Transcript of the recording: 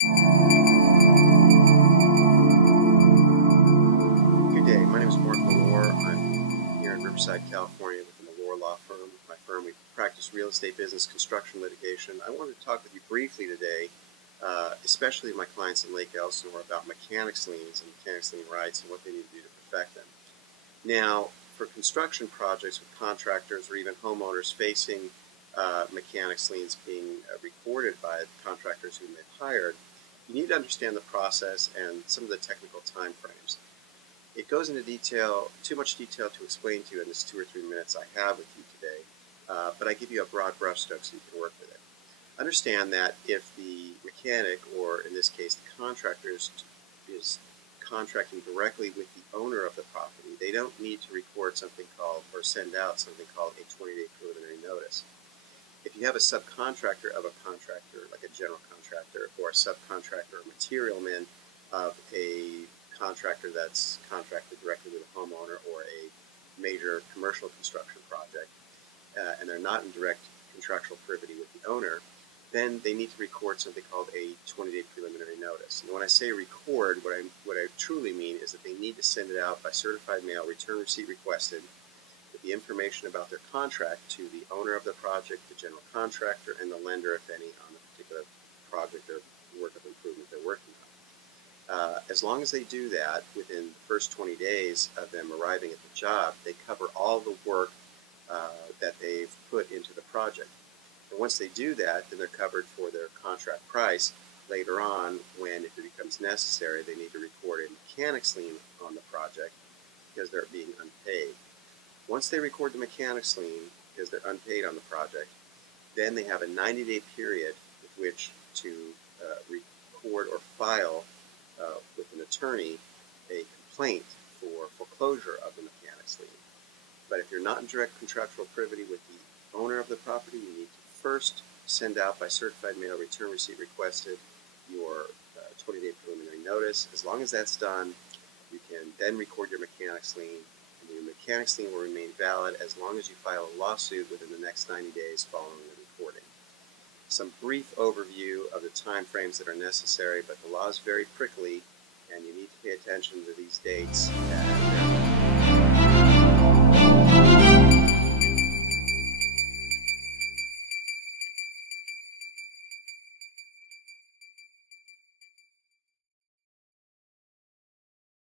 Good day. My name is Mark Malore. I'm here in Riverside, California with the Malore Law Firm. My firm, we practice real estate business, construction, litigation. I wanted to talk with you briefly today, especially my clients in Lake Elsinore, about mechanics liens and mechanics lien rights and what they need to do to perfect them. Now, for construction projects with contractors or even homeowners facing mechanics liens being recorded by contractors whom they've hired, you need to understand the process and some of the technical time frames. It goes into detail, too much detail to explain to you in this 2 or 3 minutes I have with you today, but I give you a broad brushstroke so you can work with it. Understand that if the mechanic, or in this case the contractor, is contracting directly with the owner of the property, they don't need to record something called, or send out something called a 20-day preliminary notice. If you have a subcontractor of a contractor, like a general contractor, or a subcontractor or material man of a contractor that's contracted directly with a homeowner or a major commercial construction project, and they're not in direct contractual privity with the owner, then they need to record something called a 20-day preliminary notice. And when I say record, what I truly mean is that they need to send it out by certified mail, return receipt requested, with the information about their contract to the owner of the project, the general contractor, and the lender, if any, on the particular project or work of improvement they're working on. As long as they do that within the first 20 days of them arriving at the job, they cover all the work that they've put into the project. And once they do that, then they're covered for their contract price. Later on, when if it becomes necessary, they need to record a mechanics lien on the project because they're being unpaid. Once they record the mechanics lien because they're unpaid on the project, then they have a 90-day period with which to record or file with an attorney a complaint for foreclosure of the mechanics lien. But if you're not in direct contractual privity with the owner of the property, you need to first send out by certified mail, return receipt requested, your 20-day preliminary notice. As long as that's done, you can then record your mechanics lien, and your mechanics lien will remain valid as long as you file a lawsuit within the next 90 days following the recording. Some brief overview of the time frames that are necessary, but the law is very prickly, and you need to pay attention to these dates.